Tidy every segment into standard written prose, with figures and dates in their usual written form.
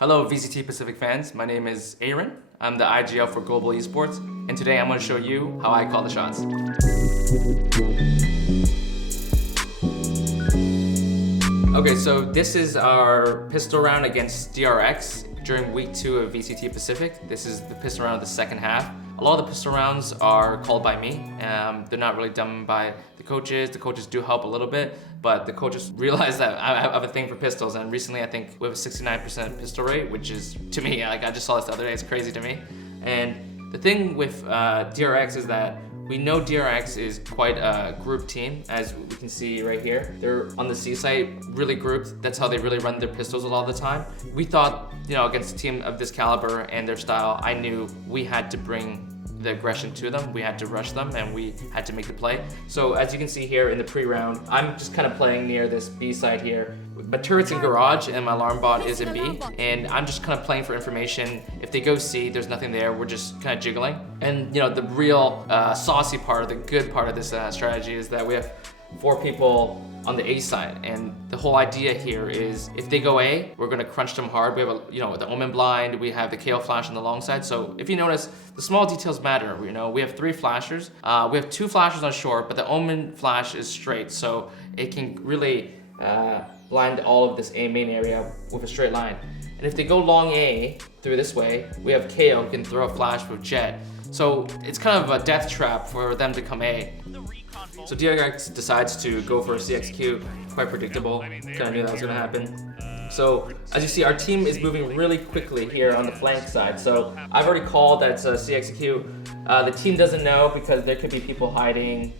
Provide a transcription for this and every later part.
Hello VCT Pacific fans, my name is Ayrin. I'm the IGL for Global Esports, and today I'm going to show you how I call the shots. Okay, so this is our pistol round against DRX during week 2 of VCT Pacific. This is the pistol round of the second half. A lot of the pistol rounds are called by me. They're not really done by the coaches. The coaches do help a little bit, but the coaches realize that I have a thing for pistols, and recently I think we have a 69% pistol rate, which is, to me, like I just saw this the other day, it's crazy to me. And the thing with DRX is that we know DRX is quite a group team, as we can see right here. They're on the C site, really grouped. That's how they really run their pistols a lot of the time. We thought, against a team of this caliber and their style, I knew we had to bring the aggression to them. We had to rush them and we had to make the play. So as you can see here in the pre-round, I'm just kind of playing near this B side here. My turret's in garage and my alarm bot is in B, and I'm just kind of playing for information. If they go C, there's nothing there, we're just kind of jiggling. And the real saucy part, the good part of this strategy is that we have 4 people on the A side, and the whole idea here is if they go A, we're gonna crunch them hard. We have the Omen blind, we have the KO flash on the long side. So if you notice, the small details matter. We have 3 flashers. We have 2 flashers on short, but the Omen flash is straight, so it can really blind all of this A main area with a straight line. And if they go long A through this way, we have KO who can throw a flash with Jet. So it's kind of a death trap for them to come A. So DRX decides to go for a CXQ, quite predictable, kind of knew that was going to happen. So as you see, our team is moving really quickly here on the flank side. So I've already called that's a CXQ. The team doesn't know because there could be people hiding,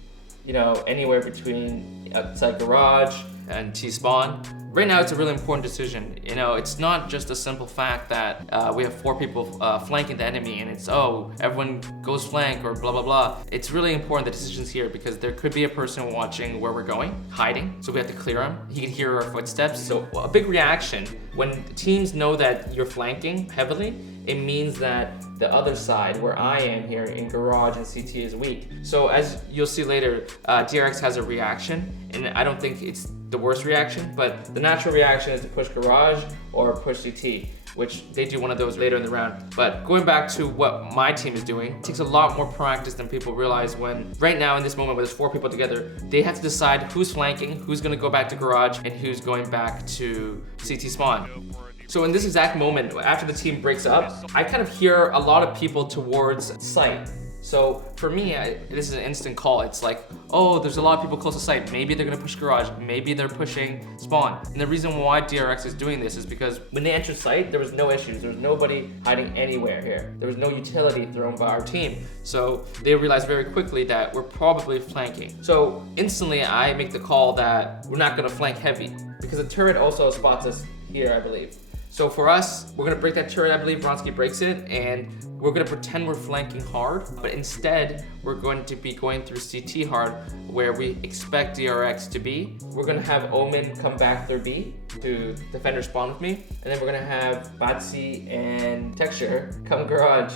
anywhere between outside garage and T-spawn. Right now, it's a really important decision. It's not just a simple fact that we have 4 people flanking the enemy and it's, everyone goes flank or blah, blah, blah. It's really important, the decisions here, because there could be a person watching where we're going, hiding. So we have to clear him. He can hear our footsteps. So a big reaction, when teams know that you're flanking heavily, it means that the other side, where I am here in garage and CT, is weak. So as you'll see later, DRX has a reaction, and I don't think it's the worst reaction, but the natural reaction is to push garage or push CT, which they do one of those later in the round. But going back to what my team is doing, it takes a lot more practice than people realize. When right now in this moment where there's 4 people together, they have to decide who's flanking, who's gonna go back to garage, and who's going back to CT spawn. So in this exact moment, after the team breaks up, I kind of hear a lot of people towards site. So for me, this is an instant call. It's like, there's a lot of people close to site. Maybe they're gonna push garage, maybe they're pushing spawn. And the reason why DRX is doing this is because when they entered site, there was no issues. There was nobody hiding anywhere here. There was no utility thrown by our team. So they realized very quickly that we're probably flanking. So instantly I make the call that we're not gonna flank heavy, because the turret also spots us here, I believe. So for us, we're gonna break that turret. I believe Vronsky breaks it, and we're gonna pretend we're flanking hard, but instead we're going to be going through CT hard, where we expect DRX to be. We're gonna have Omen come back through B to defender spawn with me, and then we're gonna have Batsy and Texture come garage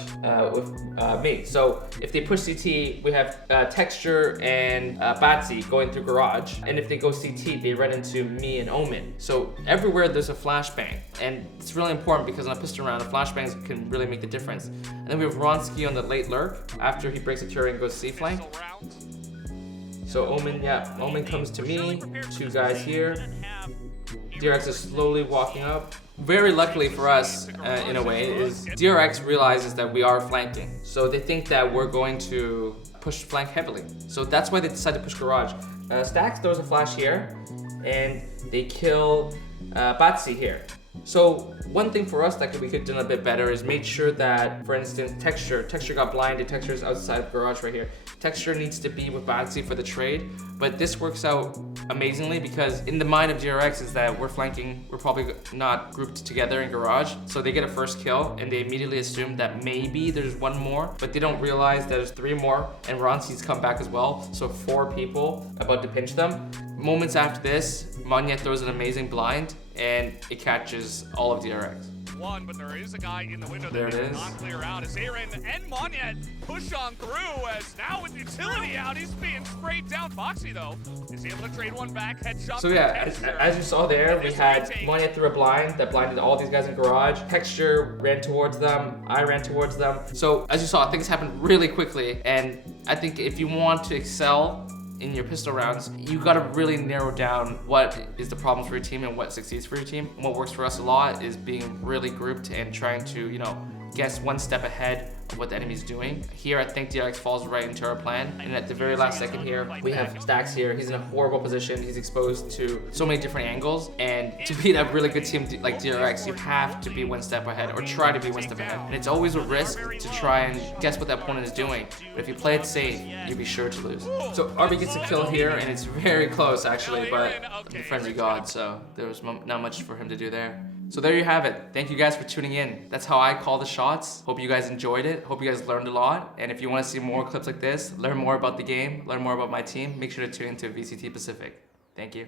with me. So if they push CT, we have Texture and Batsy going through garage, and if they go CT, they run into me and Omen. So everywhere there's a flashbang, and it's really important because on a pistol round, the flashbangs can really make the difference. And then we have Vronsky on the late lurk after he breaks the turret and goes C flank. So Omen comes to me, 2 guys here. DRX is slowly walking up. Very luckily for us, in a way, is DRX realizes that we are flanking. So they think that we're going to push flank heavily. So that's why they decide to push garage. Stax throws a flash here, and they kill Batsy here. So one thing for us that we could have done a bit better is made sure that, for instance, Texture got blinded. Texture's outside of garage right here. Texture needs to be with Batsy for the trade, but this works out amazingly because in the mind of DRX is that we're flanking, we're probably not grouped together in garage. So they get a first kill and they immediately assume that maybe there's 1 more, but they don't realize that there's 3 more, and Ronski's come back as well. So 4 people about to pinch them. Moments after this, Manya throws an amazing blind and it catches all of DRX. one, but there is a guy in the window There that it did is. not clear out as Ayrin and Monyet push on through, as now with utility out, he's being sprayed down. Foxy, though, is able to trade one back, headshot. So yeah, as you saw there, we had Monyet through a blind that blinded all these guys in garage. Texture ran towards them, I ran towards them. So as you saw, things happened really quickly, and I think if you want to excel in your pistol rounds, you gotta really narrow down what is the problems for your team and what succeeds for your team. And what works for us a lot is being really grouped and trying to, you know, guess one step ahead of what the enemy's doing. Here, I think DRX falls right into our plan. And at the very last second here, we have Stacks here. He's in a horrible position. He's exposed to so many different angles. And to beat a really good team like DRX, you have to be one step ahead or try to be one step ahead. And it's always a risk to try and guess what the opponent is doing. But if you play it safe, you'll be sure to lose. So RB gets a kill here, and it's very close actually, but the frenzy god, so there was not much for him to do there. So there you have it. Thank you guys for tuning in. That's how I call the shots. Hope you guys enjoyed it. Hope you guys learned a lot. And if you want to see more clips like this, learn more about the game, learn more about my team, make sure to tune into VCT Pacific. Thank you.